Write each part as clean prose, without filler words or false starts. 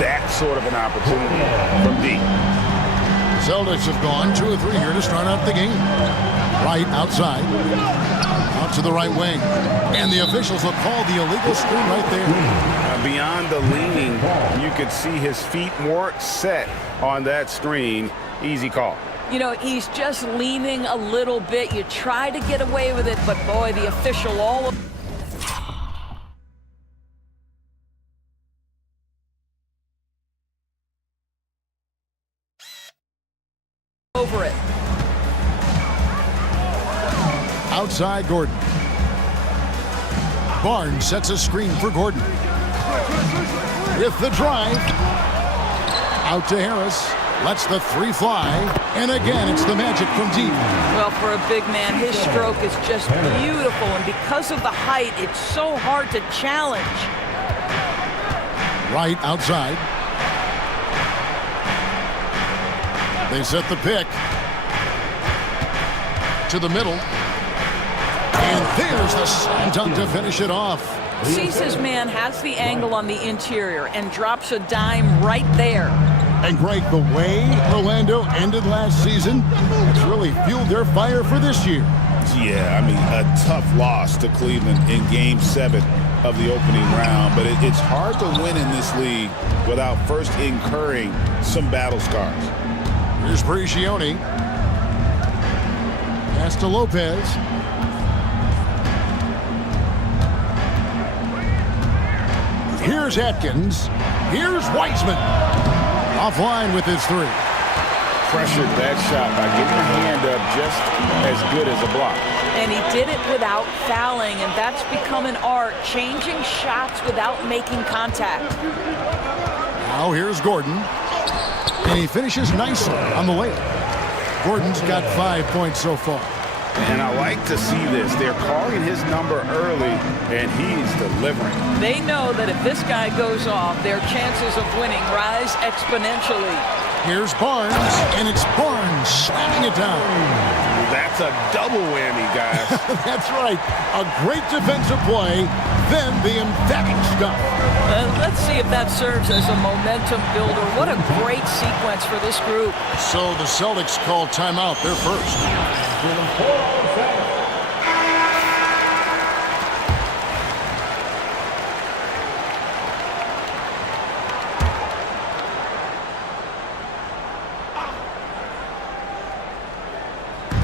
that sort of an opportunity from deep. Celtics have gone 2 or 3 here to start out the game. Right outside. Out to the right wing. And the officials will call the illegal screen right there. Beyond the leaning, you could see his feet more set on that screen. Easy call. You know, he's just leaning a little bit. You try to get away with it, but boy, the official all over it. Outside Gordon. Barnes sets a screen for Gordon. With the drive. Out to Harris. Lets the 3 fly. And again, it's the Magic from deep. Well, for a big man, his stroke is just beautiful. And because of the height, it's so hard to challenge. Right outside. They set the pick. To the middle. And there's the slam dunk to finish it off. Sees his man, has the angle on the interior, and drops a dime right there. And Greg, the way Orlando ended last season, it's really fueled their fire for this year. Yeah, I mean, a tough loss to Cleveland in Game 7 of the opening round. But it's hard to win in this league without first incurring some battle scars. Here's Prigioni. Pass to Lopez. Here's Atkins. Here's Wiseman. Offline with his 3. Pressured that shot by getting a hand up just as good as a block. And he did it without fouling, and that's become an art, changing shots without making contact. Now here's Gordon. And he finishes nicely on the layup. Gordon's got 5 points so far. And I like to see this. They're calling his number early, and he's delivering. They know that if this guy goes off, their chances of winning rise exponentially. Here's Barnes, and it's Barnes slamming it down. That's a double whammy, guys. That's right. A great defensive play, then the emphatic stuff. Let's see if that serves as a momentum builder. What a great sequence for this group. So the Celtics call timeout. They're first.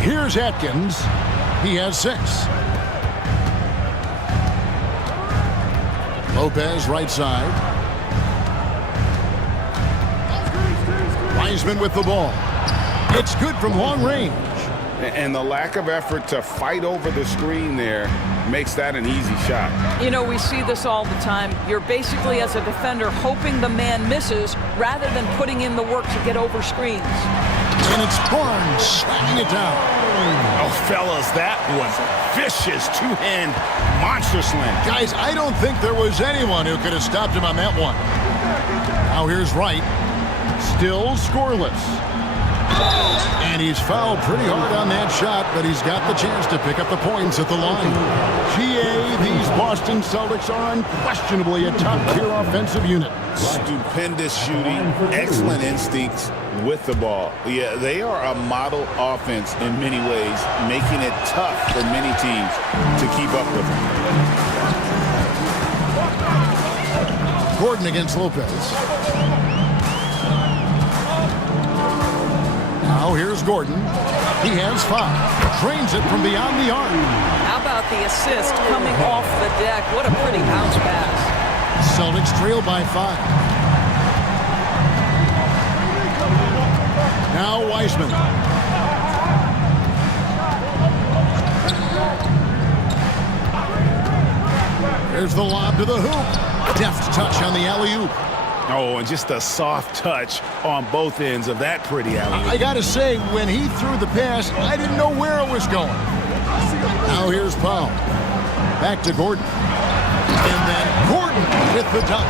Here's Atkins. He has 6. Lopez right side. Wiseman with the ball. It's good from long range. And the lack of effort to fight over the screen there makes that an easy shot. You know, we see this all the time. You're basically, as a defender, hoping the man misses rather than putting in the work to get over screens. And it's Barnes slamming it down. Oh, fellas, that was vicious two-hand monster slam. Guys, I don't think there was anyone who could have stopped him on that one. Now here's Wright. Still scoreless. And he's fouled pretty hard on that shot, but he's got the chance to pick up the points at the line. GA, these Boston Celtics are unquestionably a top-tier offensive unit. Stupendous shooting, excellent instincts with the ball. Yeah, they are a model offense in many ways, making it tough for many teams to keep up with them. Gordon against Lopez. Now here's Gordon. He has 5. Drains it from beyond the arc. How about the assist coming off the deck? What a pretty bounce pass. Celtics trail by 5. Now Wiseman. There's the lob to the hoop. Deft touch on the alley-oop. Oh, and just a soft touch on both ends of that pretty alley-oop. I gotta say, when he threw the pass, I didn't know where it was going. Now here's Powell. Back to Gordon. And then Gordon with the dunk.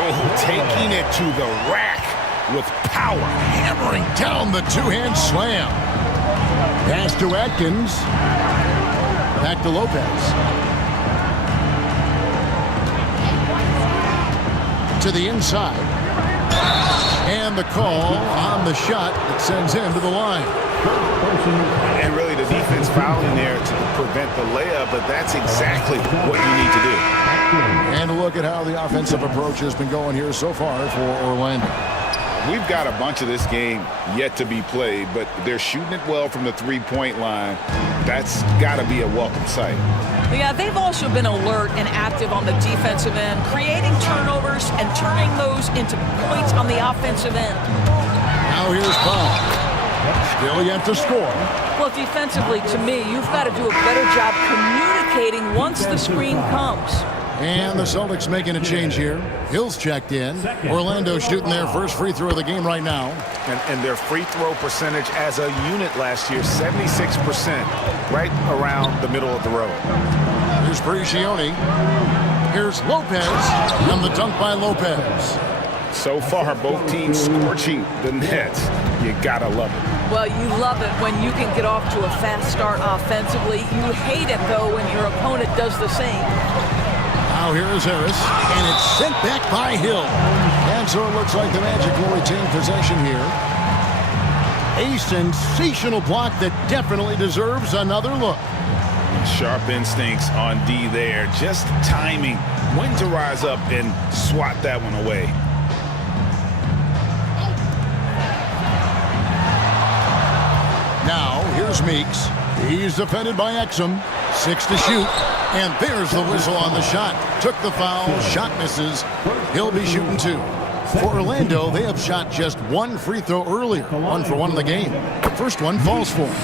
Oh, taking it to the rack with power. Hammering down the two-hand slam. Pass to Atkins. Back to Lopez. To the inside. And the call on the shot that sends him to the line. And really the defense fouling there to prevent the layup, but that's exactly what you need to do. And a look at how the offensive approach has been going here so far for Orlando. We've got a bunch of this game yet to be played, but they're shooting it well from the three-point line. That's got to be a welcome sight. Yeah, they've also been alert and active on the defensive end, creating turnovers and turning those into points on the offensive end. Now here's Paul. Still yet to score. Well, defensively, to me, you've got to do a better job communicating once the screen comes. And the Celtics making a change here. Hill's checked in. Orlando shooting their first free throw of the game right now. And their free throw percentage as a unit last year, 76%, right around the middle of the road. Here's Prigioni. Here's Lopez. And the dunk by Lopez. So far, both teams scorching the nets. You gotta love it. Well, you love it when you can get off to a fast start offensively. You hate it, though, when your opponent does the same. Now here is Harris, and it's sent back by Hill. And so it looks like the Magic will retain possession here. A sensational block that definitely deserves another look. Sharp instincts on D there. Just timing when to rise up and swat that one away. Now here's Meeks. He's defended by Exum. 6 to shoot. And there's the whistle on the shot. Took the foul. Shot misses. He'll be shooting 2. For Orlando, they have shot just one free throw earlier. 1 for 1 in the game. The first one falls for him.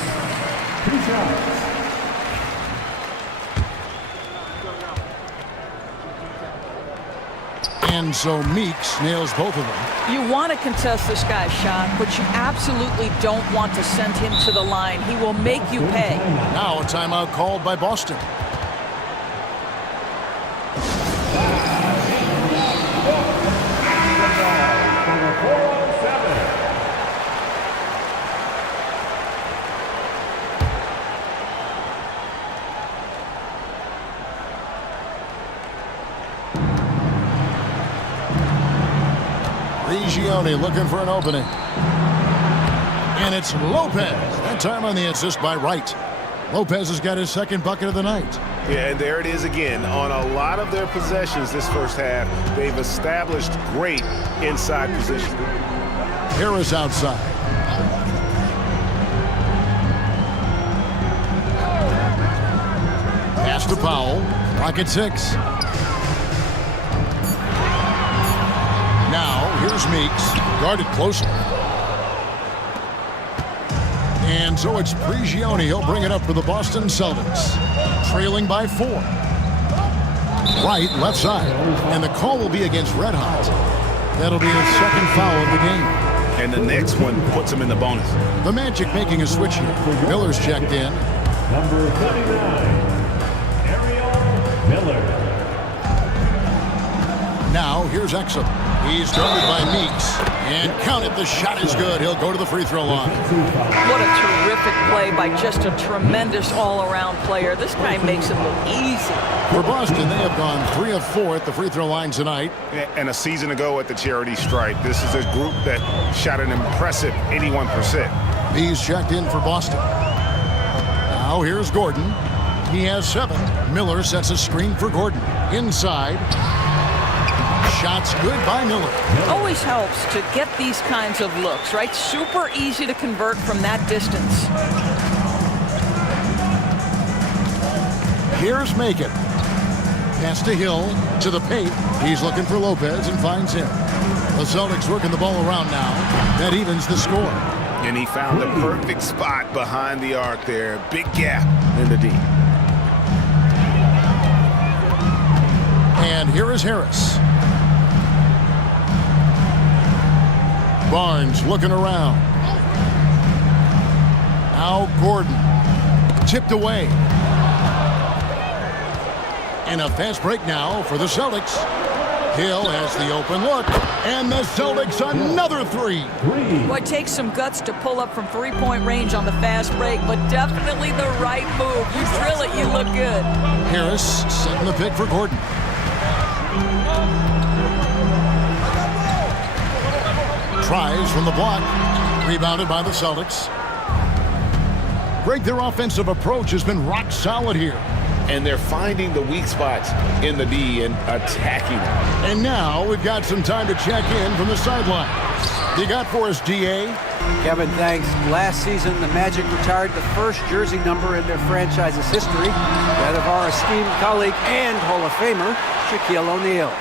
And so Meeks nails both of them. You want to contest this guy's shot, but you absolutely don't want to send him to the line. He will make you pay. Now a timeout called by Boston. Prigioni looking for an opening. And it's Lopez. That time on the assist by Wright. Lopez has got his second bucket of the night. Yeah, and there it is again. On a lot of their possessions this first half, they've established great inside position. Harris outside. Pass to Powell. Rocket 6. Now, here's Meeks. Guarded closely. And so it's Prigioni. He'll bring it up for the Boston Celtics. Trailing by 4. Wright, left side. And the call will be against Red Hot. That'll be his second foul of the game. And the next one puts him in the bonus. The Magic making a switch here. Miller's checked in. Number 39, Miller. Now, here's Exum. He's guarded by Meeks. And count it, the shot is good. He'll go to the free throw line. What a terrific play by just a tremendous all-around player. This guy makes it look easy. For Boston, they have gone 3 of 4 at the free throw line tonight. And a season ago at the charity stripe, this is a group that shot an impressive 81%. He's checked in for Boston. Now here's Gordon. He has 7. Miller sets a screen for Gordon. Inside. Shots good by Miller. Always helps to get these kinds of looks, right? Super easy to convert from that distance. Here's Macon. Pass to Hill, to the paint. He's looking for Lopez and finds him. The Celtics working the ball around now. That evens the score. And he found the perfect spot behind the arc there. Big gap in the D. And here is Harris. Barnes looking around. Now Gordon. Tipped away. And a fast break now for the Celtics. Hill has the open look. And the Celtics another 3. Boy, it takes some guts to pull up from three-point range on the fast break, but definitely the right move. You drill it, you look good. Harris setting the pick for Gordon. tries from the block. Rebounded by the Celtics. Greg, their offensive approach has been rock solid here. And they're finding the weak spots in the D and attacking them. And now we've got some time to check in from the sideline. You got for us, DA? Kevin, thanks. Last season, the Magic retired the first jersey number in their franchise's history, that of our esteemed colleague and Hall of Famer, Shaquille O'Neal.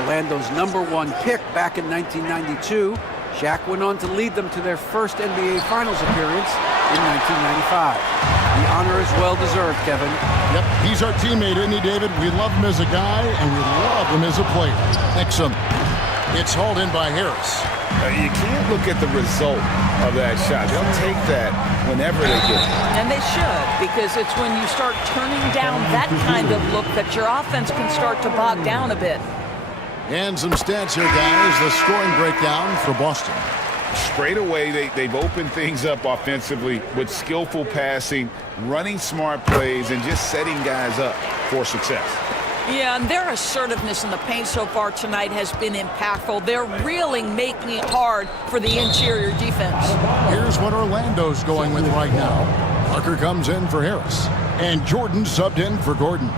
Orlando's #1 pick back in 1992, Shaq went on to lead them to their first NBA Finals appearance in 1995. The honor is well-deserved, Kevin. Yep, he's our teammate, isn't he, David? We love him as a guy, and we love him as a player. Exum. It's hauled in by Harris. You can't look at the result of that shot. They'll take that whenever they get it. And they should, because it's when you start turning down that kind of look that your offense can start to bog down a bit. And some stats here, guys. The scoring breakdown for Boston. Straight away, they've opened things up offensively with skillful passing, running smart plays, and just setting guys up for success. Yeah, and their assertiveness in the paint so far tonight has been impactful. They're really making it hard for the interior defense. Here's what Orlando's going with right now. Parker comes in for Harris, and Jordan subbed in for Gordon.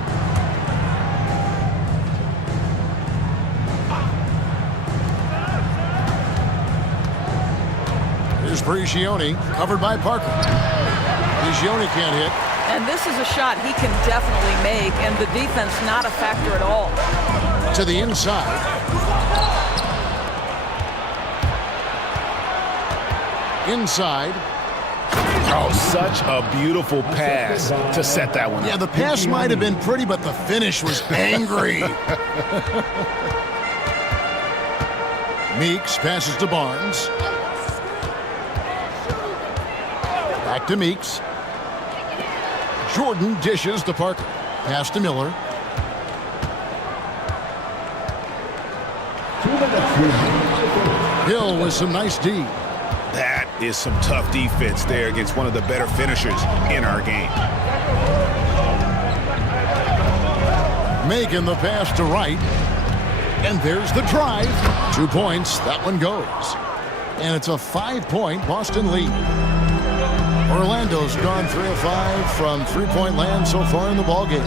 Here's Prigioni, covered by Parker. Prigioni can't hit. And this is a shot he can definitely make, and the defense not a factor at all. To the inside. Inside. Oh, such a beautiful pass to set that one up. Yeah, the pass might have been pretty, but the finish was angry. Meeks passes to Barnes. Back to Meeks. Jordan dishes to Parker. Pass to Miller. Hill with some nice D. That is some tough defense there against one of the better finishers in our game. Making the pass to Wright. And there's the drive. 2 points. That one goes. And it's a 5-point Boston lead. Orlando's gone 3 of 5 from three-point land so far in the ballgame.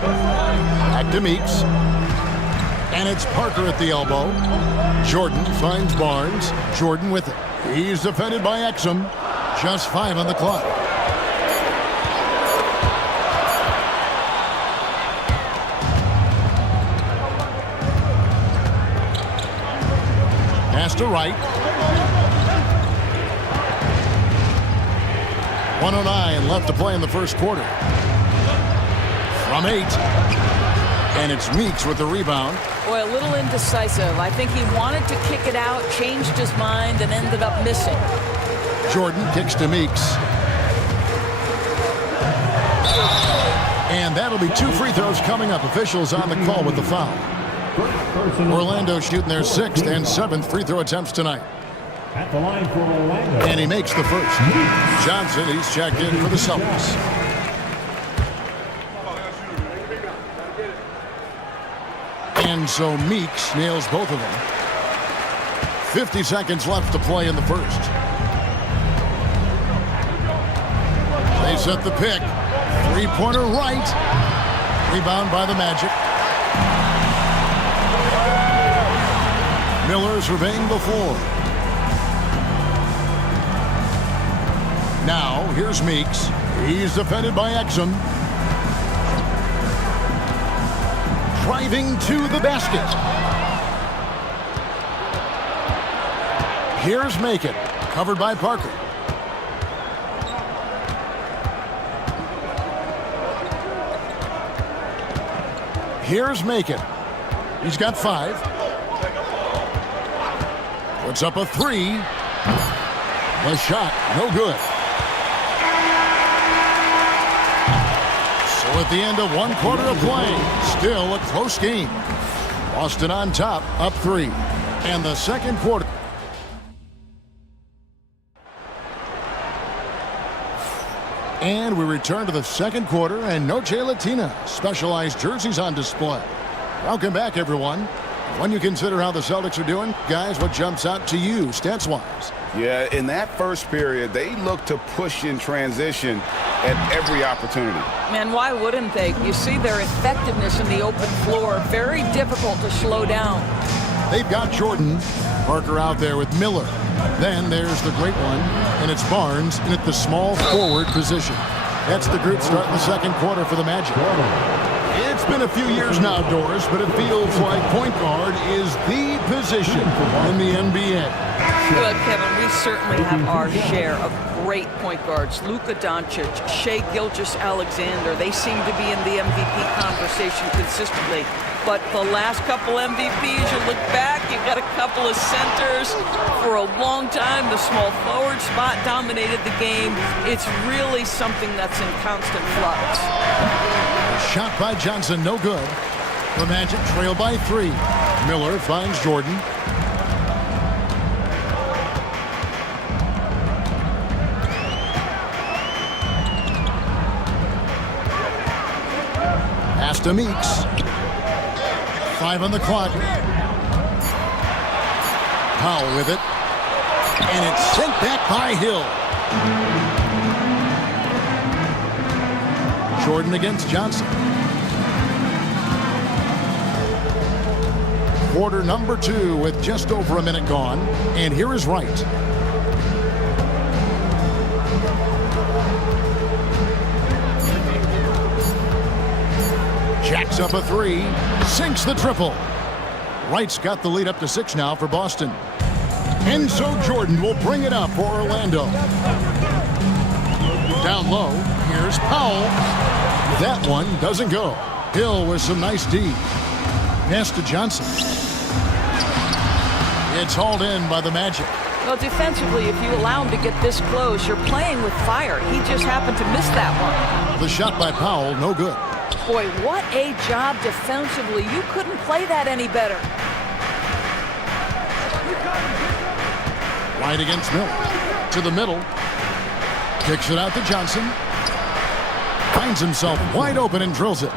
Back to Meeks. And it's Parker at the elbow. Jordan finds Barnes. Jordan with it. He's defended by Exum. Just 5 on the clock. Pass to Wright. 1:09 left to play in the first quarter. From 8. And it's Meeks with the rebound. Boy, a little indecisive. I think he wanted to kick it out, changed his mind, and ended up missing. Jordan kicks to Meeks. And that'll be 2 free throws coming up. Officials on the call with the foul. Orlando shooting their 6th and 7th free throw attempts tonight. At the line for Orlando. And he makes the first. Johnson, he's checked in for the Celtics. And so Meeks nails both of them. 50 seconds left to play in the first. They set the pick. Three-pointer right. Rebound by the Magic. Miller surveying the floor. Now, here's Meeks. He's defended by Exum. Driving to the basket. Here's Macon, covered by Parker. Here's Macon. He's got 5. Puts up a 3. The shot, no good. So at the end of 1 quarter of play, still a close game. Boston on top, up 3. And the second quarter. And we return to the second quarter, and Noche Latina specialized jerseys on display. Welcome back, everyone. When you consider how the Celtics are doing, guys, what jumps out to you stats-wise? Yeah, in that first period, they looked to push in transition at every opportunity. Man, why wouldn't they? You see their effectiveness in the open floor. Very difficult to slow down. They've got Jordan. Parker out there with Miller. Then there's the great one, and it's Barnes in at the small forward position. That's the group starting the second quarter for the Magic. It's been a few years now, Doris, but it feels like point guard is the position in the NBA. Good, Kevin. We certainly have our share of great point guards. Luka Doncic, Shai Gilgeous-Alexander, they seem to be in the MVP conversation consistently. But the last couple MVPs, you look back, you got a couple of centers. For a long time, the small forward spot dominated the game. It's really something that's in constant flux. Shot by Johnson, no good. The Magic trail by 3. Miller finds Jordan. Pass to Meeks. 5 on the clock. Powell with it. And it's sent back by Hill. Jordan against Johnson. Quarter number 2 with just over a minute gone. And here is Wright. Jacks up a 3. Sinks the triple. Wright's got the lead up to 6 now for Boston. And so Jordan will bring it up for Orlando. Down low, here's Powell. That one doesn't go. Hill with some nice D. Pass to Johnson. It's hauled in by the Magic. Well, defensively, if you allow him to get this close, you're playing with fire. He just happened to miss that one. The shot by Powell, no good. Boy, what a job defensively. You couldn't play that any better. Right against Miller. To the middle. Kicks it out to Johnson. Finds himself wide open and drills it.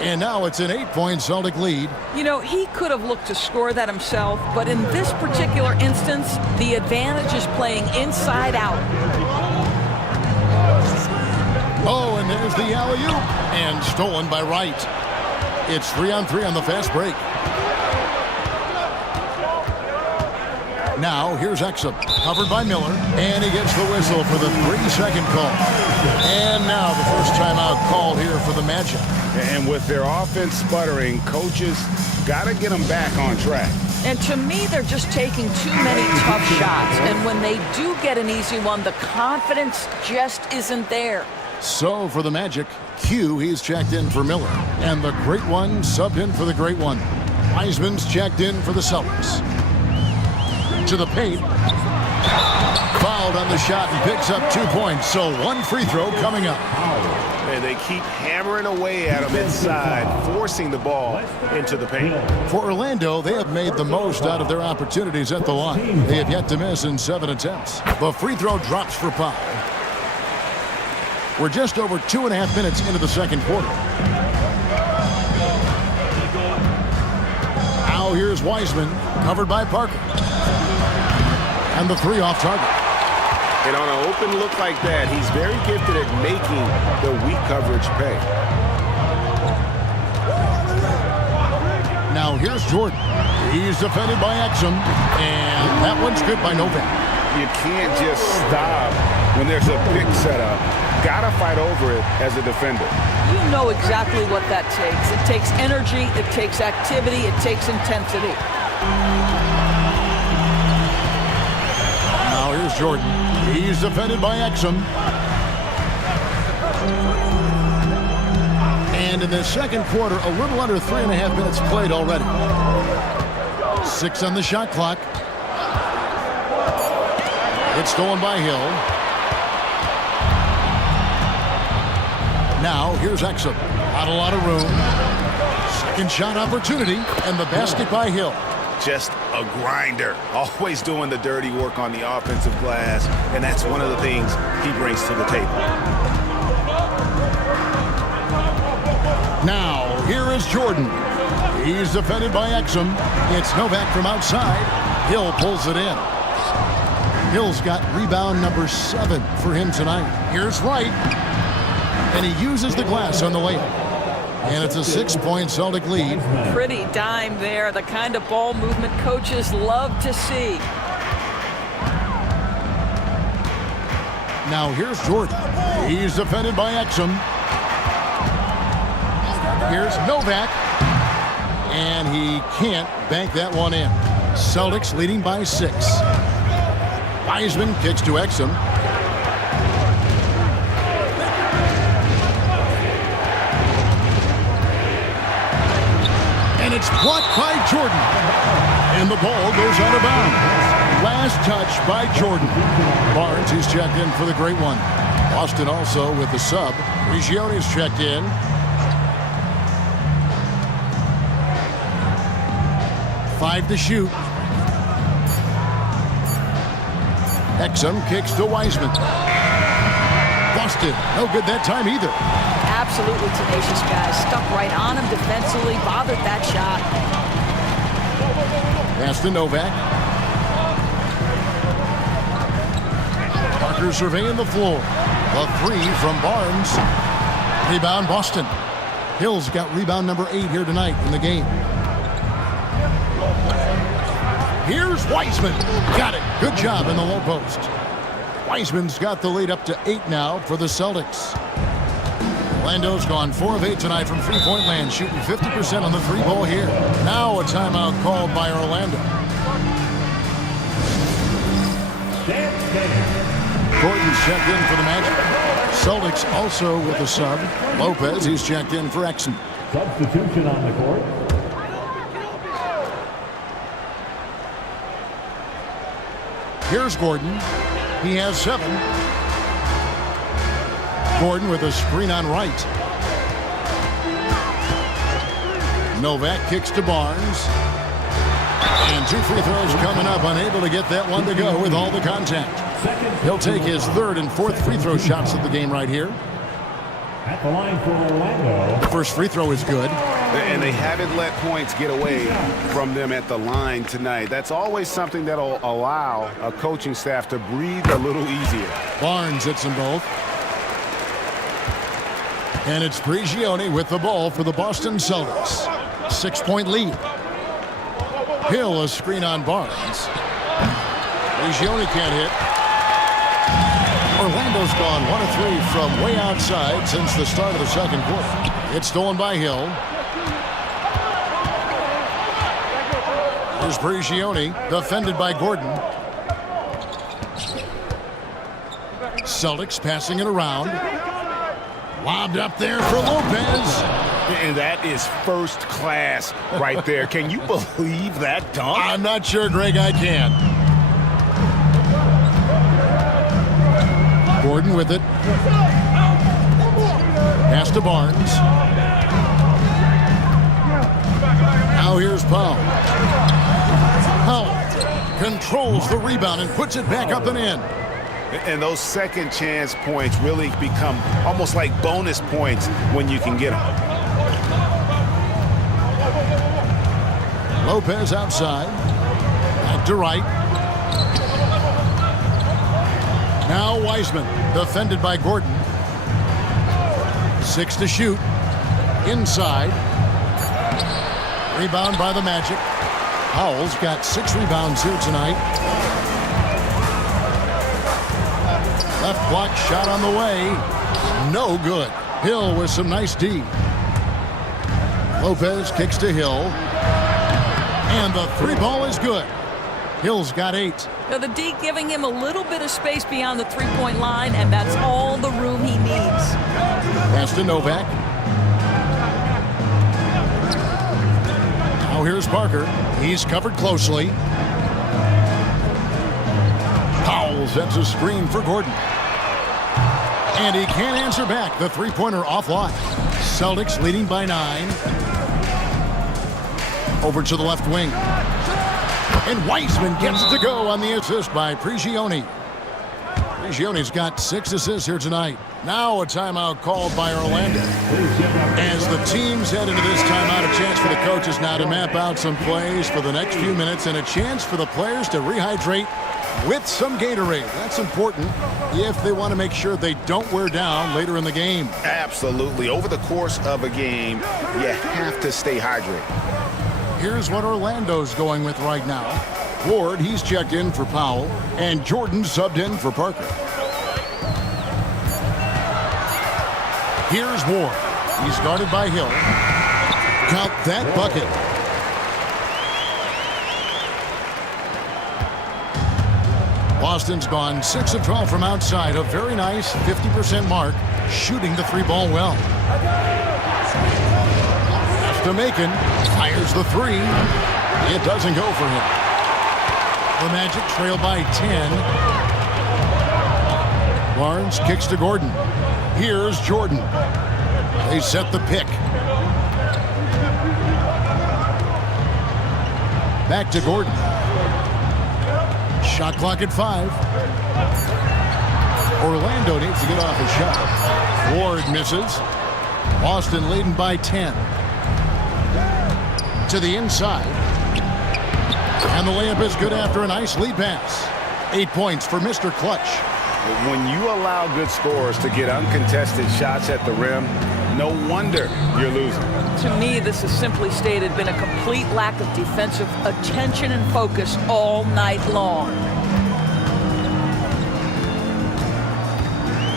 And now it's an 8-point Celtic lead. You know, he could have looked to score that himself, but in this particular instance, the advantage is playing inside out. Oh, and there's the alley-oop. And stolen by Wright. It's 3-on-3 on the fast break. Now, here's Exum, covered by Miller, and he gets the whistle for the 3-second call. And now the first timeout call here for the Magic. And with their offense sputtering, coaches got to get them back on track. And to me, they're just taking too many tough shots. And when they do get an easy one, the confidence just isn't there. So for the Magic, Q, he's checked in for Miller. And the great one subbed in for the great one. Wiseman's checked in for the Celtics. To the paint. Fouled on the shot and picks up 2 points. So 1 free throw coming up. And they keep hammering away at him inside, forcing the ball into the paint. For Orlando, they have made the most out of their opportunities at the line. They have yet to miss in 7 attempts. The free throw drops for Powell. We're just over 2.5 minutes into the second quarter. Now here's Wiseman, covered by Parker. And the 3 off target. And on an open look like that, he's very gifted at making the weak coverage pay. Now here's Jordan. He's defended by Exum. And that one's good by Novak. You can't just stop when there's a big setup. Gotta fight over it as a defender. You know exactly what that takes. It takes energy, it takes activity, it takes intensity. Now here's Jordan. He's defended by Exum. And in the second quarter, a little under 3.5 minutes played already. 6 on the shot clock. It's stolen by Hill. Now here's Exum. Not a lot of room. Second shot opportunity, and the basket by Hill. Just a grinder, always doing the dirty work on the offensive glass, and that's one of the things he brings to the table. Now, here is Jordan. He's defended by Exum. It's Novak from outside. Hill pulls it in. Hill's got rebound number 7 for him tonight. Here's Wright. And he uses the glass on the layup. And it's a 6-point Celtic lead. Pretty dime there. The kind of ball movement coaches love to see. Now here's Jordan. He's defended by Exum. Here's Novak. And he can't bank that one in. Celtics leading by 6. Wiseman kicks to Exum. And it's blocked by Jordan. And the ball goes out of bounds. Last touch by Jordan. Barnes, he's checked in for the great one. Boston also with the sub. Regione's checked in. Five to shoot. Exum kicks to Wiseman. Boston, no good that time either. Absolutely tenacious guys. Stuck right on him defensively. Bothered that shot. Pass to Novak. Parker surveying the floor. A 3 from Barnes. Rebound Boston. Hill's got rebound number 8 here tonight in the game. Here's Wiseman. Got it. Good job in the low post. Wiseman's got the lead up to 8 now for the Celtics. Orlando's gone 4 of 8 tonight from three-point land, shooting 50% on the 3-ball here. Now a timeout called by Orlando. Gordon's checked in for the Magic. Celtics also with a sub. Lopez, he's checked in for Exum. Substitution on the court. Here's Gordon. He has 7. Gordon with a screen on right. Novak kicks to Barnes. And 2 free throws coming up. Unable to get that one to go with all the contact. He'll take his 3rd and 4th free throw shots of the game right here. At the line for Orlando. The first free throw is good. And they haven't let points get away from them at the line tonight. That's always something that'll allow a coaching staff to breathe a little easier. Barnes hits them both. And it's Prigioni with the ball for the Boston Celtics. 6-point lead. Hill, a screen on Barnes. Prigioni can't hit. Orlando's gone 1 of 3 from way outside since the start of the second quarter. It's stolen by Hill. Here's Prigioni, defended by Gordon. Celtics passing it around. Lobbed up there for Lopez. And that is first class right there. Can you believe that dunk? I'm not sure, Greg, I can. Gordon with it. Pass to Barnes. Now here's Powell. Powell controls the rebound and puts it back up and in. And those second chance points really become almost like bonus points when you can get them. Lopez outside. Back to right. Now Wiseman, defended by Gordon. 6 to shoot. Inside. Rebound by the Magic. Powell's got 6 rebounds here tonight. Left block shot on the way. No good. Hill with some nice D. Lopez kicks to Hill. And the 3-ball is good. Hill's got 8. Now the D giving him a little bit of space beyond the 3-point line, and that's all the room he needs. Pass to Novak. Now here's Parker. He's covered closely. Powell sets a screen for Gordon. And he can't answer back. The 3-pointer offline. Celtics leading by 9. Over to the left wing. And Wiseman gets it to go on the assist by Prigioni. Prigione's got 6 assists here tonight. Now a timeout called by Orlando. As the teams head into this timeout, a chance for the coaches now to map out some plays for the next few minutes and a chance for the players to rehydrate with some Gatorade. That's important if they want to make sure they don't wear down later in the game. Absolutely. Over the course of a game, you have to stay hydrated. Here's what Orlando's going with right now. Ward, he's checked in for Powell, and Jordan subbed in for Parker. Here's Ward. He's guarded by Hill. Count that bucket. Boston's gone 6 of 12 from outside. A very nice 50% mark, shooting the 3-ball well. To Macon, fires the 3. It doesn't go for him. The Magic trail by 10. Barnes kicks to Gordon. Here's Jordan. They set the pick. Back to Gordon. Shot clock at 5. Orlando needs to get off a shot. Ward misses. Boston leading by 10. To the inside. And the layup is good after a nice lead pass. 8 points for Mr. Clutch. When you allow good scorers to get uncontested shots at the rim, no wonder you're losing. To me, this has simply stated been a complete lack of defensive attention and focus all night long.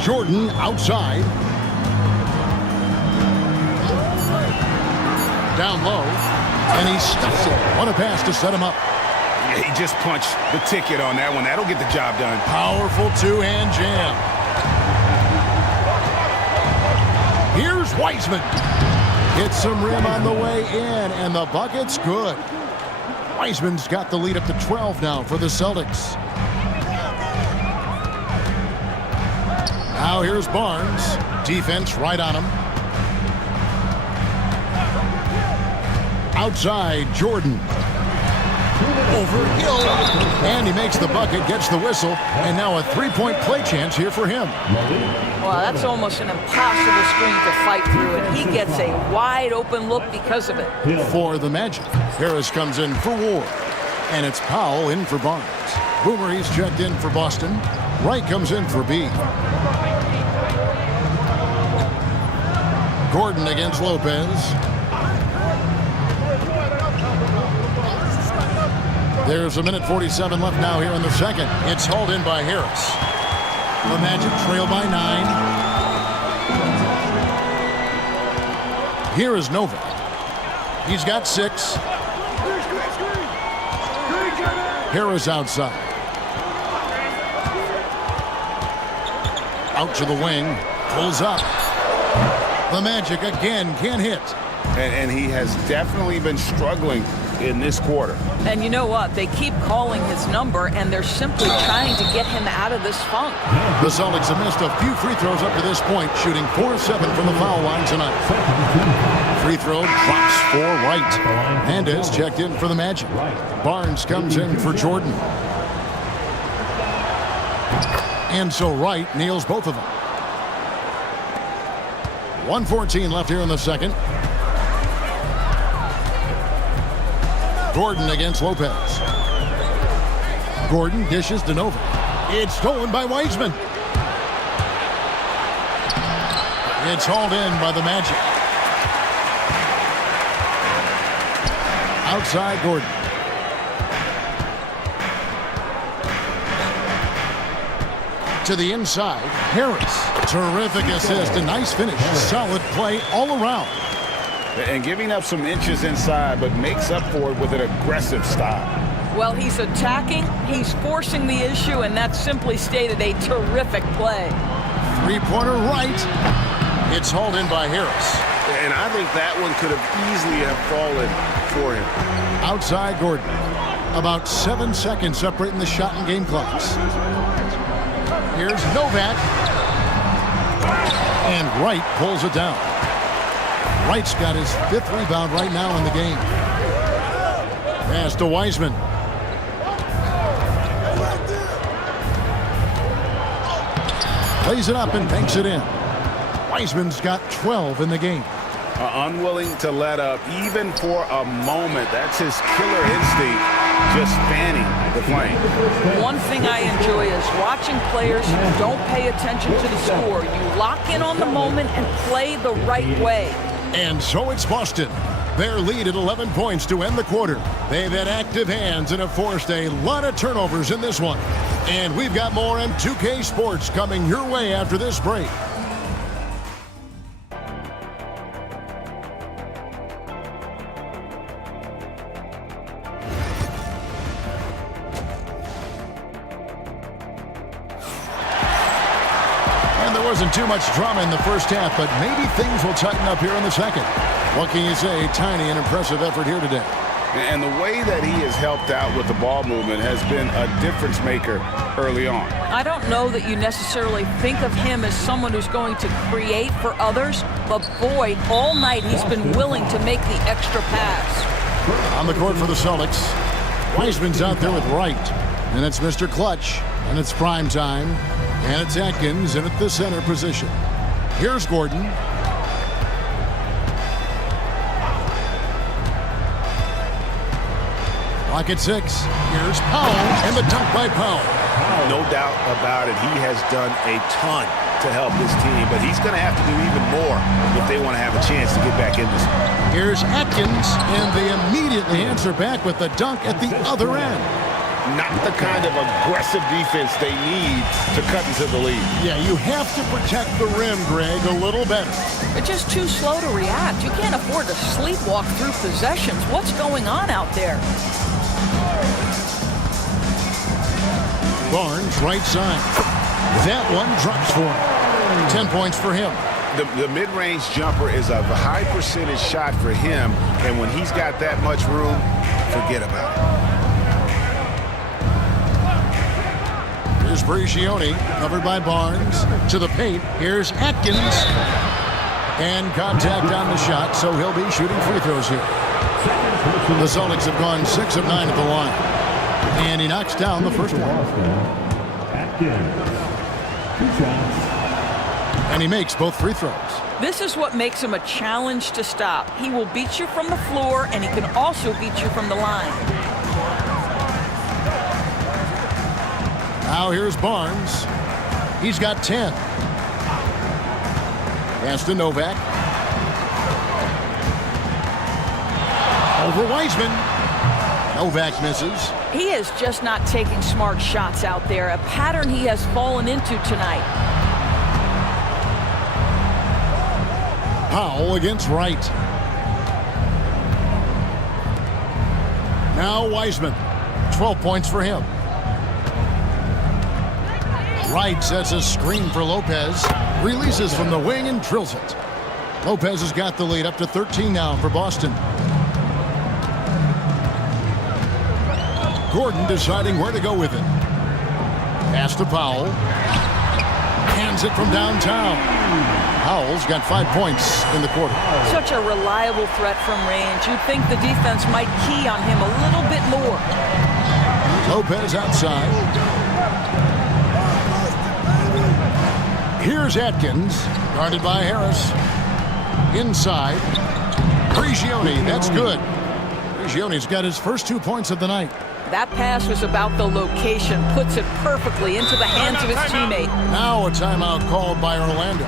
Jordan outside. Down low. And he stuffs it. What a pass to set him up. He just punched the ticket on that one. That'll get the job done. Powerful two-hand jam. Here's Wiseman. Hits some rim on the way in, and the bucket's good. Wiseman's got the lead up to 12 now for the Celtics. Now here's Barnes. Defense right on him. Outside, Jordan. Over Hill. And he makes the bucket, gets the whistle, and now a 3-point play chance here for him. Well, that's almost an impossible screen to fight through, and he gets a wide open look because of it. For the Magic, Harris comes in for Ward, and it's Powell in for Barnes. Boomer, he's checked in for Boston. Wright comes in for B. Gordon against Lopez. There's a minute 47 left now here in the second. It's hauled in by Harris. The Magic trail by 9. Here is Novak. He's got 6. Harris outside. Out to the wing. Pulls up. The Magic again can't hit. And he has definitely been struggling in this quarter. And you know what? They keep calling his number, and they're simply trying to get him out of this funk. The Celtics have missed a few free throws up to this point, shooting 4-7 from the foul line tonight. Free throw drops for Wright. Hernandez checked in for the Magic. Barnes comes in for Jordan. And so Wright nails both of them. 1:14 left here in the second. Gordon against Lopez. Gordon dishes to Nova. It's stolen by Wiseman. It's hauled in by the Magic. Outside Gordon. To the inside, Harris. Terrific assist, a nice finish. Solid play all around. And giving up some inches inside, but makes up for it with an aggressive style. Well, he's attacking, he's forcing the issue, and that's simply stated a terrific play. Three-pointer right. It's hauled in by Harris. And I think that one could have easily have fallen for him. Outside Gordon. About 7 seconds separating the shot and game clocks. Here's Novak. And Wright pulls it down. Wright's got his 5th rebound right now in the game. Pass to Wiseman. Lays it up and banks it in. Wiseman's got 12 in the game. Unwilling to let up even for a moment. That's his killer instinct, just fanning the flame. One thing I enjoy is watching players who don't pay attention to the score. You lock in on the moment and play the right way. And so it's Boston. Their lead at 11 points to end the quarter. They've had active hands and have forced a lot of turnovers in this one. And we've got more M2K Sports coming your way after this break. Wasn't too much drama in the first half, but maybe things will tighten up here in the second. What can you say? Tiny and impressive effort here today. And the way that he has helped out with the ball movement has been a difference maker early on. I don't know that you necessarily think of him as someone who's going to create for others, but boy, all night he's been willing to make the extra pass. On the court for the Celtics, Wiseman's out there with Wright, and it's Mr. Clutch, and it's prime time. And it's Atkins in at the center position. Here's Gordon. Clock at 6. Here's Powell, and the dunk by Powell. No doubt about it. He has done a ton to help this team, but he's going to have to do even more if they want to have a chance to get back in this one. Here's Atkins, and they immediately answer back with the dunk at the other end. Not the kind of aggressive defense they need to cut into the lead. Yeah, you have to protect the rim, Greg, a little better. They're just too slow to react. You can't afford to sleepwalk through possessions. What's going on out there? Barnes, right side. That one drops for him. 10 points for him. The mid-range jumper is a high percentage shot for him, and when he's got that much room, forget about it. Here's Brigioni, covered by Barnes. To the paint, here's Atkins. And contact on the shot, so he'll be shooting free throws here. The Celtics have gone 6 of 9 at the line. And he knocks down the first one. Atkins. 2 shots. And he makes both free throws. This is what makes him a challenge to stop. He will beat you from the floor, and he can also beat you from the line. Now here's Barnes. He's got 10. Pass to Novak. Over Wiseman. Novak misses. He is just not taking smart shots out there, a pattern he has fallen into tonight. Powell against Wright. Now Wiseman. 12 points for him. Wright sets a screen for Lopez. Releases from the wing and drills it. Lopez has got the lead up to 13 now for Boston. Gordon deciding where to go with it. Pass to Powell. Hands it from downtown. Powell's got 5 points in the quarter. Such a reliable threat from range. You'd think the defense might key on him a little bit more. Lopez outside. Here's Atkins, guarded by Harris. Inside. Prigioni, that's good. Prigioni's got his first 2 points of the night. That pass was about the location, puts it perfectly into the hands of his teammate. Now a timeout called by Orlando.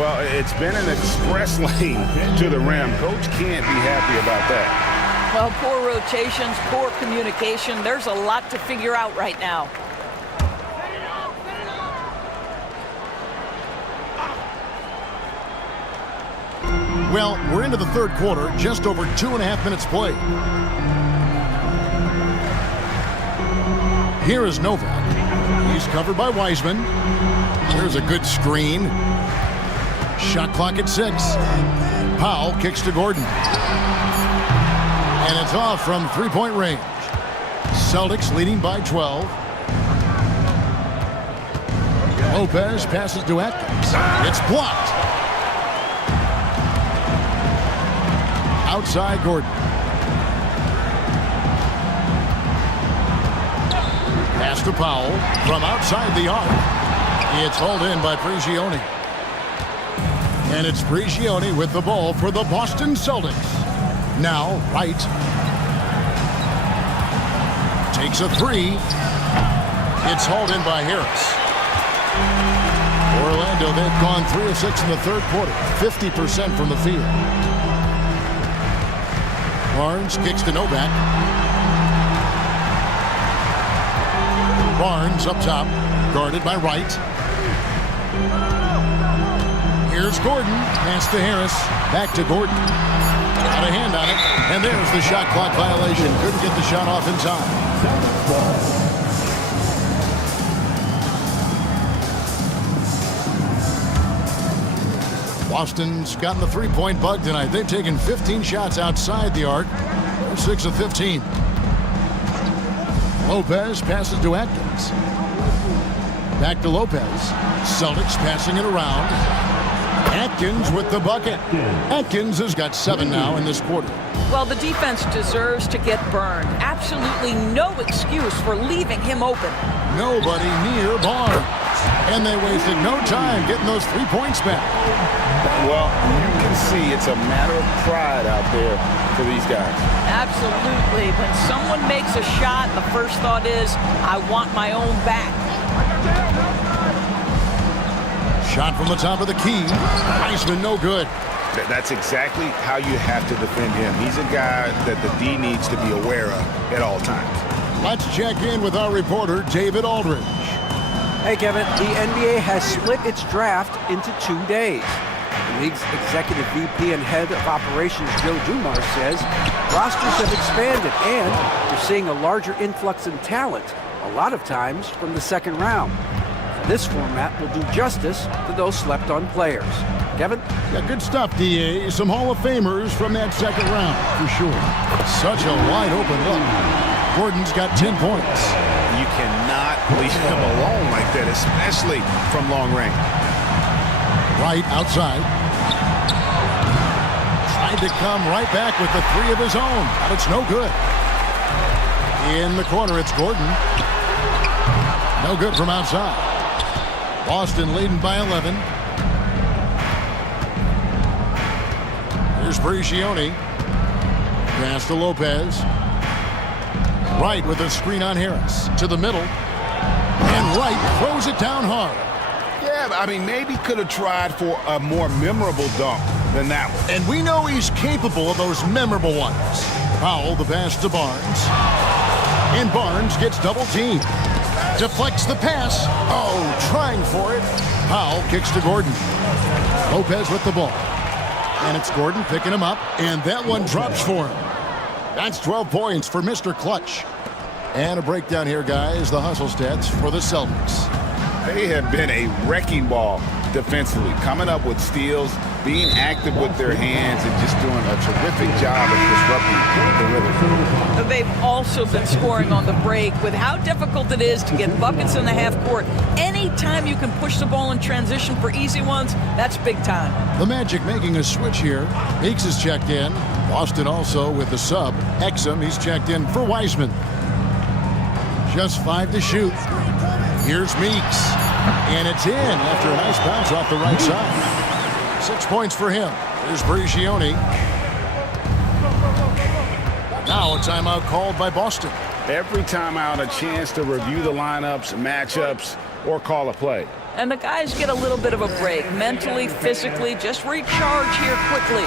Well, it's been an express lane to the rim. Coach can't be happy about that. Well, poor rotations, poor communication. There's a lot to figure out right now. Well, we're into the third quarter, just over 2.5 minutes played. Here is Novak. He's covered by Wiseman. There's a good screen. Shot clock at 6. Powell kicks to Gordon. And it's off from three-point range. Celtics leading by 12. Lopez passes to Atkins. It's blocked. Outside Gordon. Pass to Powell from outside the arc. It's hauled in by Prigioni. And it's Prigioni with the ball for the Boston Celtics. Now, Wright takes a three. It's hauled in by Harris. Orlando, they've gone 3 of 6 in the third quarter, 50% from the field. Barnes kicks to Novak. Barnes up top, guarded by Wright. Here's Gordon, pass to Harris, back to Gordon. Got a hand on it, and there's the shot clock violation. Couldn't get the shot off in time. Boston's gotten the three-point bug tonight. They've taken 15 shots outside the arc. They're 6 of 15. Lopez passes to Atkins. Back to Lopez. Celtics passing it around. Atkins with the bucket. Atkins has got 7 now in this quarter. Well, the defense deserves to get burned. Absolutely no excuse for leaving him open. Nobody near Barnes. And they wasted no time getting those 3 points back. Well, you can see it's a matter of pride out there for these guys. Absolutely. When someone makes a shot, the first thought is, I want my own back. Shot from the top of the key. Wiseman no good. That's exactly how you have to defend him. He's a guy that the D needs to be aware of at all times. Let's check in with our reporter, David Aldridge. Hey, Kevin, the NBA has split its draft into 2 days. The league's executive VP and head of operations, Joe Dumars, says rosters have expanded and we're seeing a larger influx in talent, a lot of times from the second round. This format will do justice to those slept-on players. Kevin? Yeah, good stuff, D.A. Some Hall of Famers from that second round, for sure. Such a wide-open look. Gordon's got 10 points. You cannot leave him alone like that, especially from long range. Right outside. Tried to come right back with the 3 of his own, but it's no good. In the corner, it's Gordon. No good from outside. Boston leading by 11. Here's Prigioni. Pass to Lopez. Wright with a screen on Harris. To the middle. And Wright throws it down hard. Yeah, I mean, maybe could have tried for a more memorable dunk than that one. And we know he's capable of those memorable ones. Powell, the pass to Barnes. And Barnes gets double-teamed. Deflects the pass. Oh, trying for it. Powell kicks to Gordon. Lopez with the ball. And it's Gordon picking him up. And that one drops for him. That's 12 points for Mr. Clutch. And a breakdown here, guys. The hustle stats for the Celtics. They have been a wrecking ball defensively, coming up with steals, being active with their hands, and just doing a terrific job of disrupting the rhythm. They've also been scoring on the break. With how difficult it is to get buckets in the half court, anytime you can push the ball in transition for easy ones, that's big time. The Magic making a switch here. Meeks is checked in. Boston also with the sub. Exum, he's checked in for Wiseman. Just 5 to shoot. Here's Meeks. And it's in after a nice bounce off the right side. 6 points for him. Here's Prigioni. Now a timeout called by Boston. Every timeout, a chance to review the lineups, matchups, or call a play. And the guys get a little bit of a break, mentally, physically, just recharge here quickly.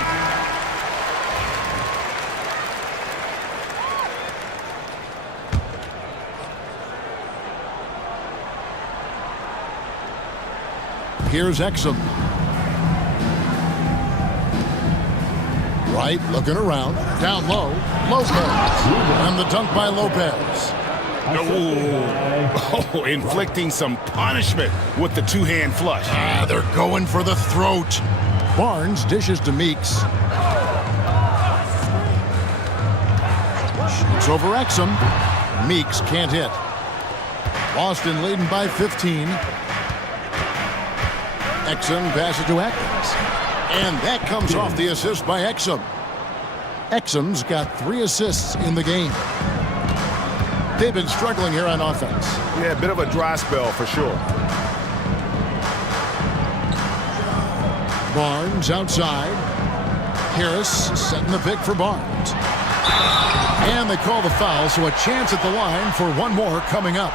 Here's Exum. Wright looking around. Down low. Lopez. And the dunk by Lopez. Oh, inflicting some punishment with the two-hand flush. They're going for the throat. Barnes dishes to Meeks. Shoots over Exum. Meeks can't hit. Boston leading by 15. Exum passes to Atkins. And that comes off the assist by Exum. Exum's got 3 assists in the game. They've been struggling here on offense. Yeah, a bit of a dry spell for sure. Barnes outside. Harris setting the pick for Barnes. And they call the foul, so a chance at the line for one more coming up.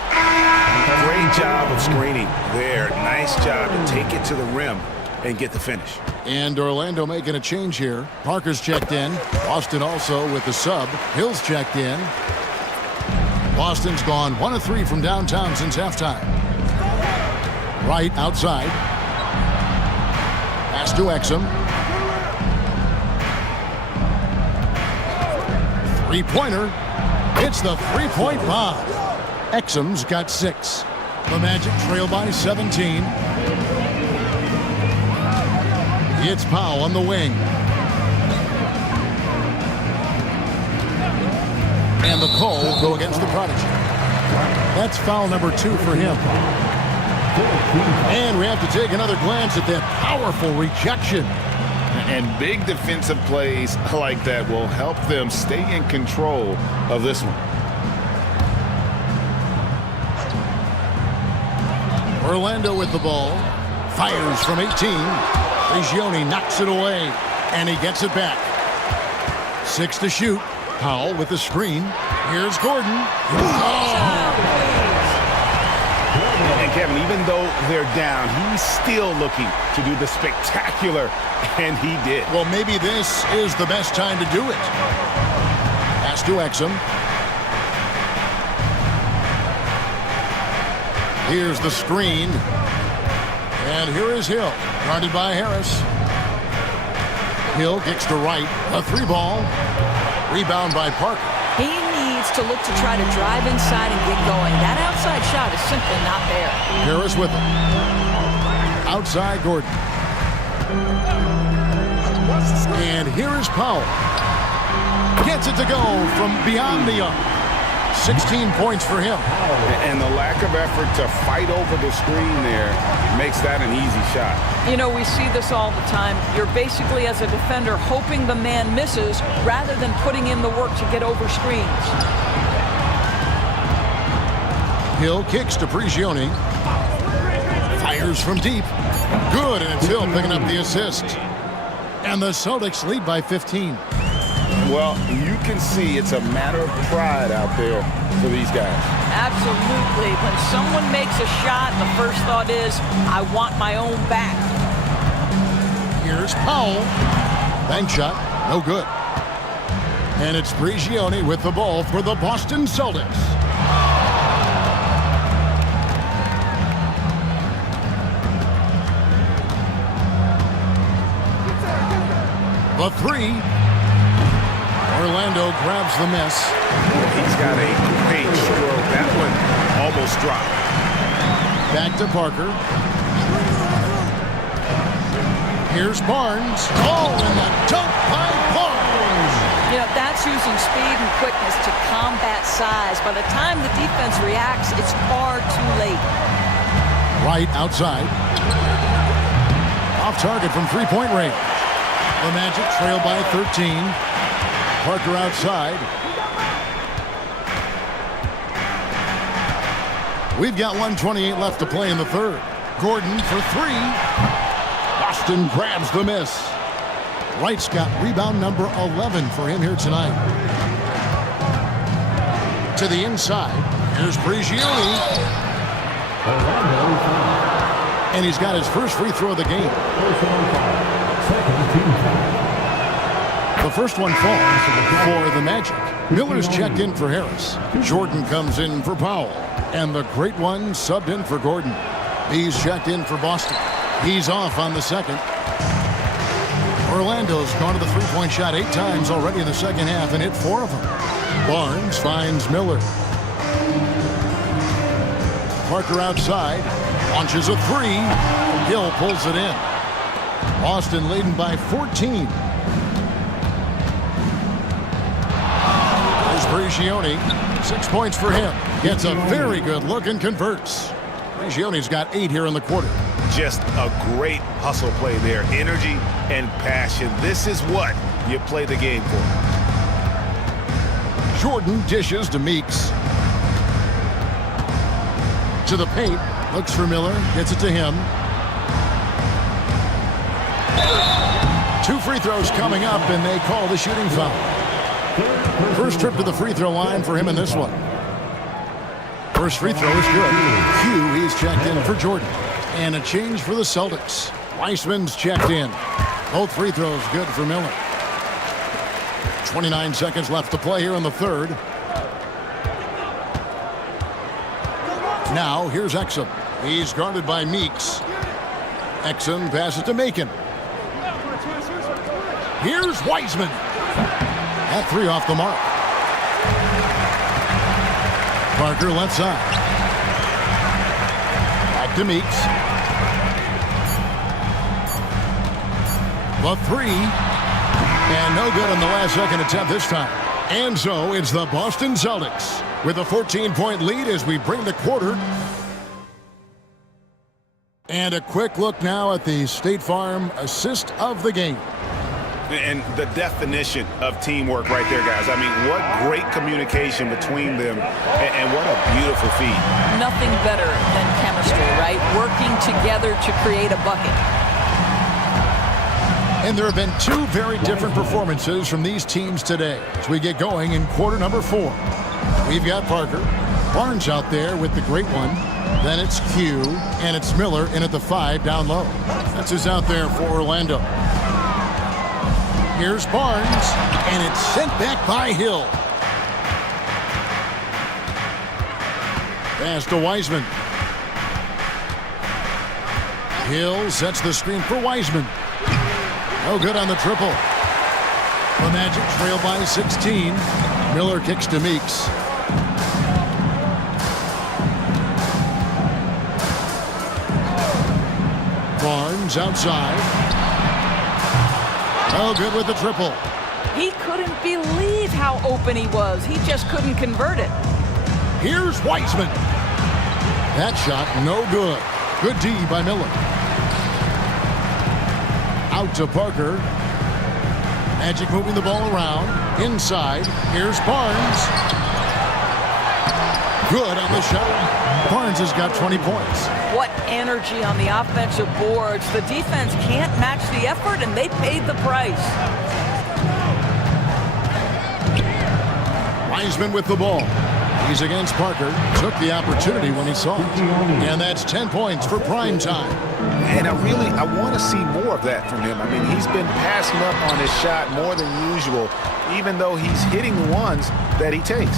Great job of screening there. Nice job to take it to the rim and get the finish. And Orlando making a change here. Parker's checked in. Boston also with the sub. Hill's checked in. Boston's gone 1 of 3 from downtown since halftime. Wright outside. Pass to Exum. Three-pointer. It's the three-point bomb. Exum's got 6. The Magic trail by 17. It's Powell on the wing. And the call will go against the Prodigy. That's foul number 2 for him. And we have to take another glance at that powerful rejection. And big defensive plays like that will help them stay in control of this one. Orlando with the ball. Fires from 18. Prigioni knocks it away. And he gets it back. 6 to shoot. Powell with the screen. Here's Gordon. And Kevin, even though they're down, he's still looking to do the spectacular, and he did. Well, maybe this is the best time to do it. Pass to Exum. Here's the screen. And here is Hill, guarded by Harris. Hill kicks to Wright. A 3-ball. Rebound by Parker. He needs to look to try to drive inside and get going. That outside shot is simply not there. Harris with it. Outside Gordon. And here is Powell. Gets it to go from beyond the arc. 16 points for him. And the lack of effort to fight over the screen there makes that an easy shot. You know, we see this all the time. You're basically, as a defender, hoping the man misses rather than putting in the work to get over screens. Hill kicks to Prigioni. Fires from deep. Good, and it's Hill picking up the assist. And the Celtics lead by 15. Well, you can see it's a matter of pride out there for these guys. Absolutely. When someone makes a shot, the first thought is, I want my own back. Here's Powell. Bank shot, no good. And it's Prigioni with the ball for the Boston Celtics. The 3. Orlando grabs the miss. He's got a great stroke. That one almost dropped. Back to Parker. Here's Barnes. Oh, and the dunk by Barnes. You know, that's using speed and quickness to combat size. By the time the defense reacts, it's far too late. Right outside. Off target from three-point range. The Magic trail by 13. Parker outside. We've got 1:28 left to play in the third. Gordon for 3. Boston grabs the miss. Wright's got rebound number 11 for him here tonight. To the inside. Here's Prigioni. And he's got his first free throw of the game. The first one falls for the Magic. Miller's checked in for Harris. Jordan comes in for Powell. And the great one subbed in for Gordon. He's checked in for Boston. He's off on the second. Orlando's gone to the three-point shot 8 times already in the second half and hit 4 of them. Barnes finds Miller. Parker outside. Launches a 3. Hill pulls it in. Boston leading by 14. Prigioni, 6 points for him. Gets a very good look and converts. Prigioni's got 8 here in the quarter. Just a great hustle play there. Energy and passion. This is what you play the game for. Jordan dishes to Meeks. To the paint. Looks for Miller. Gets it to him. 2 free throws coming up, and they call the shooting foul. First trip to the free throw line for him in this one. First free throw is good. Hugh, he's checked in for Jordan. And a change for the Celtics. Weissman's checked in. Both free throws good for Miller. 29 seconds left to play here in the third. Now, here's Exum. He's guarded by Meeks. Exum passes to Macon. Here's Weissman. That 3 off the mark. Parker left side. Back to Meeks. The 3. And no good on the last second attempt this time. And so it's the Boston Celtics with a 14-point lead as we bring the quarter. And a quick look now at the State Farm assist of the game. And the definition of teamwork right there, guys. I mean, what great communication between them, and what a beautiful feat. Nothing better than chemistry, right? Working together to create a bucket. And there have been 2 very different performances from these teams today as we get going in quarter number 4. We've got Parker. Barnes out there with the great one. Then it's Q, and it's Miller in at the 5 down low. That's who's out there for Orlando. Here's Barnes, and it's sent back by Hill. Pass to Weissman. Hill sets the screen for Weissman. No good on the triple. The Magic trail by 16. Miller kicks to Meeks. Barnes outside. No good with the triple. He couldn't believe how open he was. He just couldn't convert it. Here's Weissman. That shot no good. Good D by Miller. Out to Parker. Magic moving the ball around. Inside. Here's Barnes. Good on the shot. Barnes has got 20 points. What energy on the offensive boards. The defense can't match the effort, and they paid the price. Weissman with the ball. He's against Parker. Took the opportunity when he saw it. And that's 10 points for prime time. And I want to see more of that from him. I mean, he's been passing up on his shot more than usual, even though he's hitting the ones that he takes.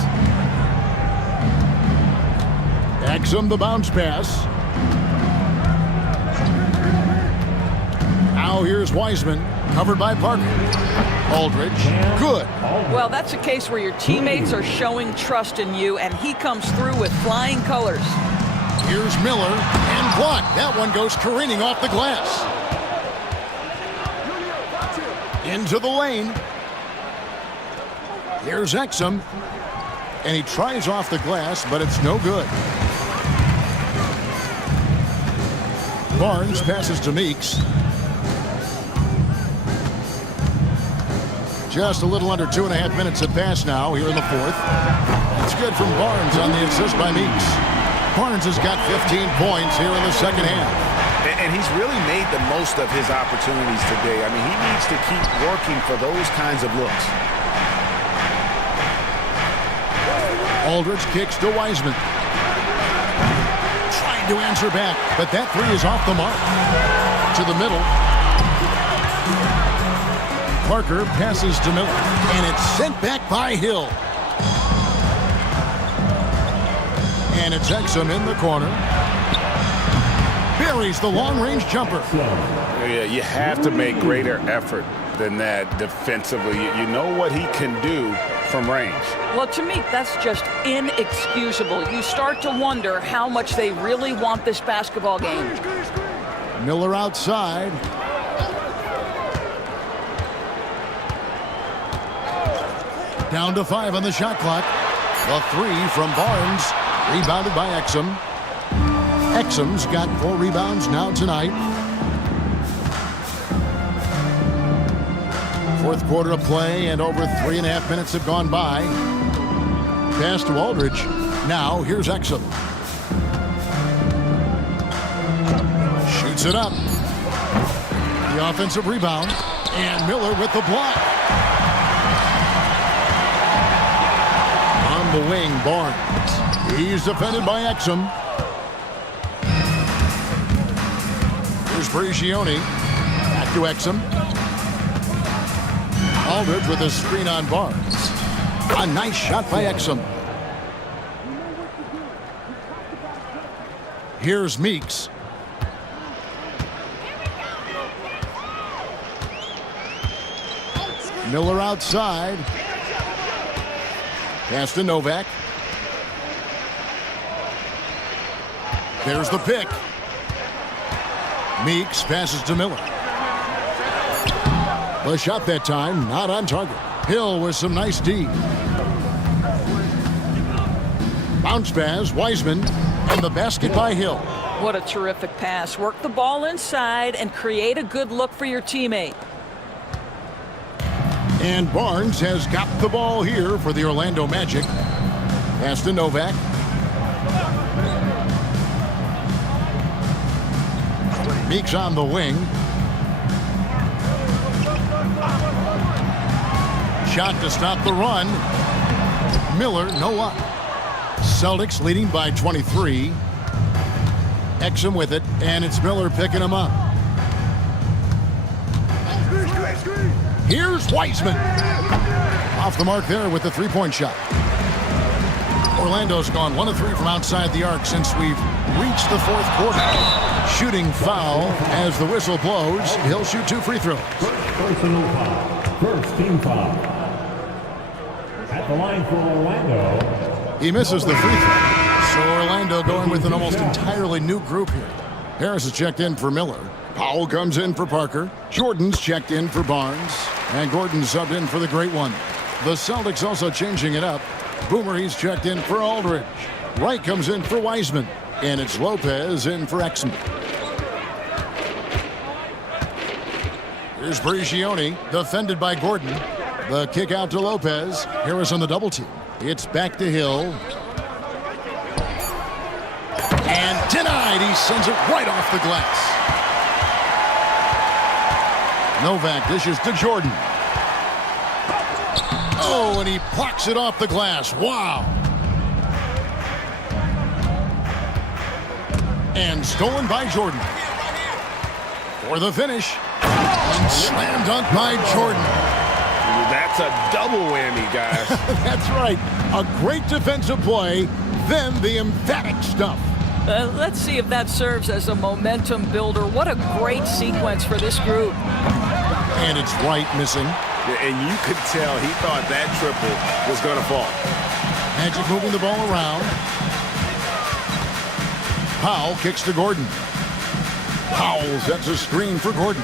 Exum the bounce pass. Now here's Weissman, covered by Parker. Aldridge, good. Well, that's a case where your teammates are showing trust in you, and he comes through with flying colors. Here's Miller, and blocked. That one goes careening off the glass. Into the lane. Here's Exum, and he tries off the glass, but it's no good. Barnes passes to Meeks. Just a little under 2.5 minutes have passed now here in the fourth. It's good from Barnes on the assist by Meeks. Barnes has got 15 points here in the second half. And he's really made the most of his opportunities today. I mean, he needs to keep working for those kinds of looks. Aldridge kicks to Weissman. Trying to answer back, but that 3 is off the mark. To the middle. Parker passes to Miller, and it's sent back by Hill. And it's Exum in the corner. Buries the long-range jumper. Yeah, you have to make greater effort than that defensively. You know what he can do from range. Well, to me, that's just inexcusable. You start to wonder how much they really want this basketball game. Miller outside. Down to 5 on the shot clock. The 3 from Barnes. Rebounded by Exum. Exum's got 4 rebounds now tonight. Fourth quarter of play, and over 3.5 minutes have gone by. Pass to Aldridge. Now, here's Exum. Shoots it up. The offensive rebound. And Miller with the block. On the wing, Barnes. He's defended by Exum. Here's Brigioni. Back to Exum. Aldridge with a screen on Barnes. A nice shot by Exum. Here's Meeks. Miller outside. Pass to Novak. There's the pick. Meeks passes to Miller. The shot that time, not on target. Hill with some nice D. Bounce pass, Wiseman, and the basket by Hill. What a terrific pass. Work the ball inside and create a good look for your teammate. And Barnes has got the ball here for the Orlando Magic. Pass to Novak. Meeks on the wing. Shot to stop the run. Miller, no up. Celtics leading by 23. Exum with it, and it's Miller picking him up. Here's Wiseman. Off the mark there with the three-point shot. Orlando's gone 1 of 3 from outside the arc since we've reached the fourth quarter. Shooting foul as the whistle blows. He'll shoot 2 free throws. Personal foul. First team foul. At the line for Orlando. He misses the free throw. So Orlando going with an almost entirely new group here. Harris is checked in for Miller. Powell comes in for Parker. Jordan's checked in for Barnes. And Gordon subbed in for the Great One. The Celtics also changing it up. Boomer, he's checked in for Aldridge. Wright comes in for Wiseman. And it's Lopez in for Exum. Here's Brigioni, defended by Gordon. The kick out to Lopez. Harris on the double team. It's back to Hill. And denied. He sends it right off the glass. Novak dishes to Jordan. Oh, and he plucks it off the glass. Wow. And stolen by Jordan. For the finish. And slam dunk by Jordan. That's a double whammy, guys. That's right. A great defensive play, then the emphatic stuff. Let's see if that serves as a momentum builder. What a great sequence for this group. And it's Wright missing. And you could tell he thought that triple was going to fall. Magic moving the ball around. Powell kicks to Gordon. Powell sets a screen for Gordon.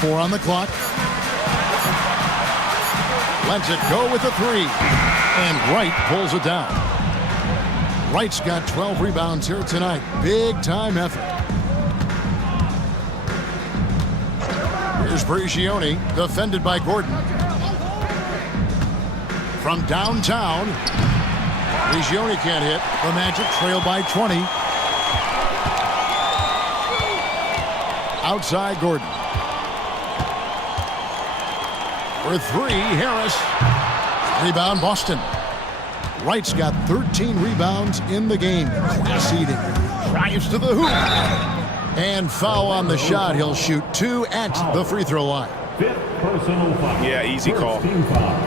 Four on the clock. Lets it go with a three. And Wright pulls it down. Wright's got 12 rebounds here tonight. Big time effort. Here's Brigioni, defended by Gordon. From downtown, Brigioni can't hit. The Magic trail by 20. Outside Gordon. For three, Harris. Rebound, Boston. Wright's got 13 rebounds in the game. Class eating. Drives to the hoop. And foul on the shot. He'll shoot 2 at the free throw line. Fifth personal foul. Yeah, easy First call. Team foul.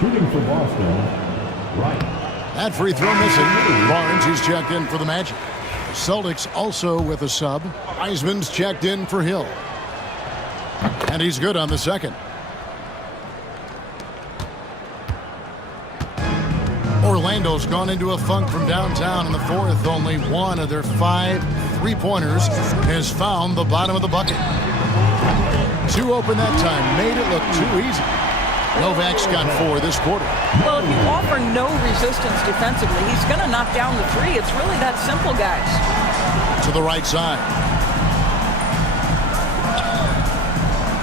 Shooting for Boston, Wright. That free throw missing. Barnes, he's checked in for the Magic. The Celtics also with a sub. Wiseman's checked in for Hill. And he's good on the second. Orlando's gone into a funk from downtown in the fourth. Only one of their 5 three-pointers has found the bottom of the bucket. 2 open that time. Made it look too easy. Novak's got 4 this quarter. Well, if you offer no resistance defensively, he's going to knock down the three. It's really that simple, guys. To the right side.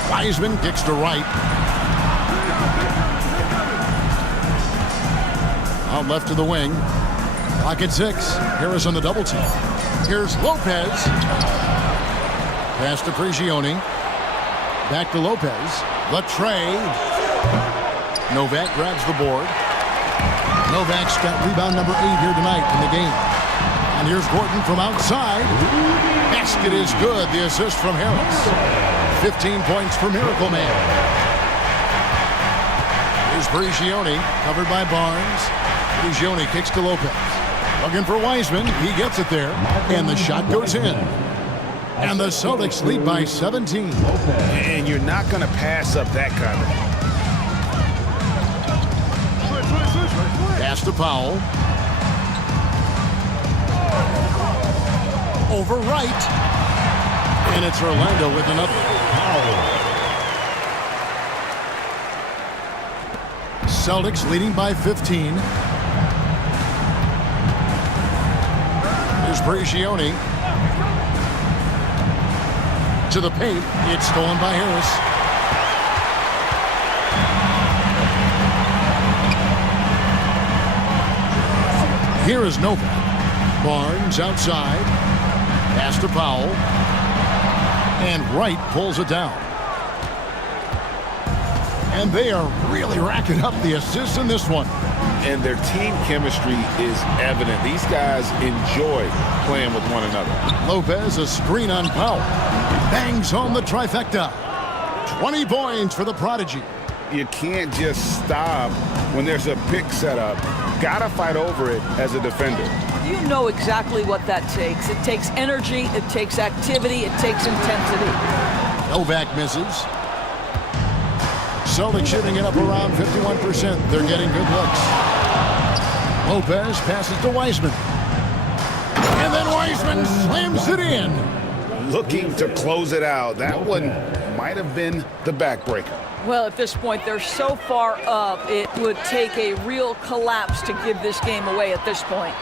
Wiseman kicks to Wright. Out left to the wing. Clock at 6. Harris on the double team. Here's Lopez. Pass to Prigioni. Back to Lopez. Latre. Novak grabs the board. Novak's got rebound number 8 here tonight in the game. And here's Gordon from outside. Basket is good. The assist from Harris. 15 points for Miracle Man. Here's Prigioni, covered by Barnes. Prigioni kicks to Lopez. Looking for Wiseman. He gets it there. And the shot goes in. And the Celtics lead by 17. And you're not going to pass up that kind of. Pass to Powell. Over right. And it's Orlando with another. Celtics leading by 15. Here's Prigioni. To the paint. It's stolen by Harris. Here is Novak. Barnes outside. Pass to Powell. And Wright pulls it down. And they are really racking up the assists in this one. And their team chemistry is evident. These guys enjoy playing with one another. Lopez, a screen on Powell. Bangs home the trifecta. 20 points for the Prodigy. You can't just stop when there's a pick set up. Gotta fight over it as a defender. You know exactly what that takes. It takes energy, it takes activity, it takes intensity. Novak misses. Celtics shooting it up around 51%. They're getting good looks. Lopez passes to Wiseman. And then Wiseman slams it in. Looking to close it out. That one might have been the backbreaker. Well, at this point, they're so far up, it would take a real collapse to give this game away at this point.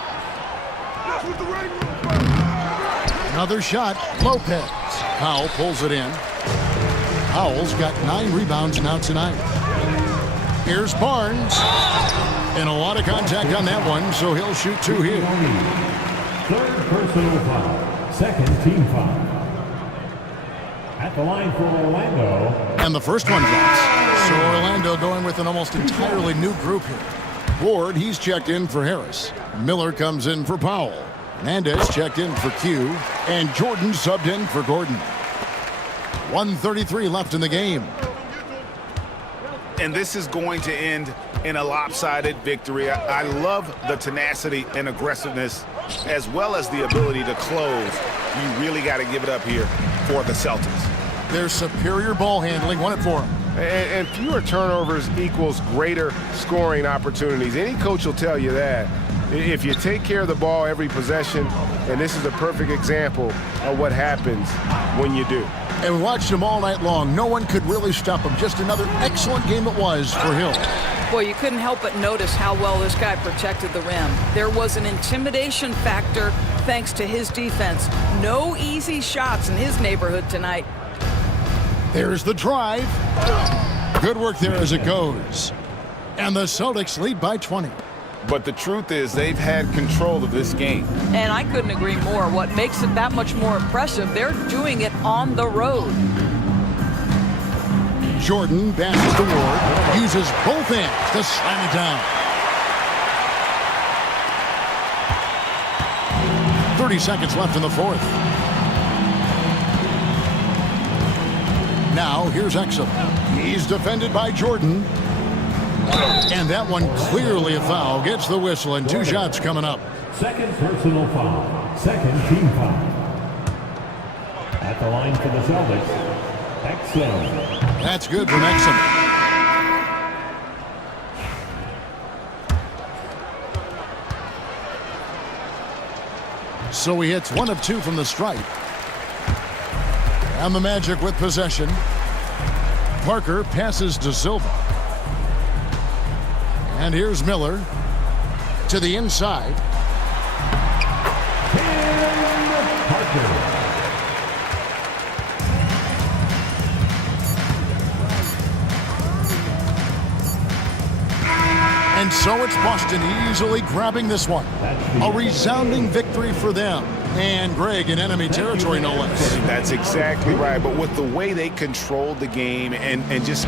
Another shot. Lopez. Powell pulls it in. Powell's got 9 rebounds now tonight. Here's Barnes. And a lot of contact on that one, so he'll shoot 2 here. Third personal foul. Second team foul. At the line for Orlando. And the first one drops. So Orlando going with an almost entirely new group here. Ward, he's checked in for Harris. Miller comes in for Powell. Hernandez checked in for Q. And Jordan subbed in for Gordon. 1:33 left in the game. And this is going to end in a lopsided victory. I love the tenacity and aggressiveness as well as the ability to close. You really got to give it up here for the Celtics. Their superior ball handling won it for them. And fewer turnovers equals greater scoring opportunities. Any coach will tell you that. If you take care of the ball every possession, and this is a perfect example of what happens when you do. And we watched him all night long. No one could really stop him. Just another excellent game it was for Hill. Boy, you couldn't help but notice how well this guy protected the rim. There was an intimidation factor thanks to his defense. No easy shots in his neighborhood tonight. There's the drive. Good work there as it goes. And the Celtics lead by 20. But the truth is they've had control of this game. And I couldn't agree more. What makes it that much more impressive, they're doing it on the road. Jordan passes to Ward, uses both hands to slam it down. 30 seconds left in the fourth. Now here's Exum. He's defended by Jordan. And that one clearly a foul. Gets the whistle and 2 shots coming up. Second personal foul. Second team foul. At the line for the Celtics, Exum. That's good from Exum. So he hits 1 of 2 from the stripe. And the Magic with possession. Parker passes to Silva. And here's Miller to the inside. And so it's Boston easily grabbing this one. A resounding victory for them. And Greg in enemy territory, no less. That's exactly right. But with the way they controlled the game and just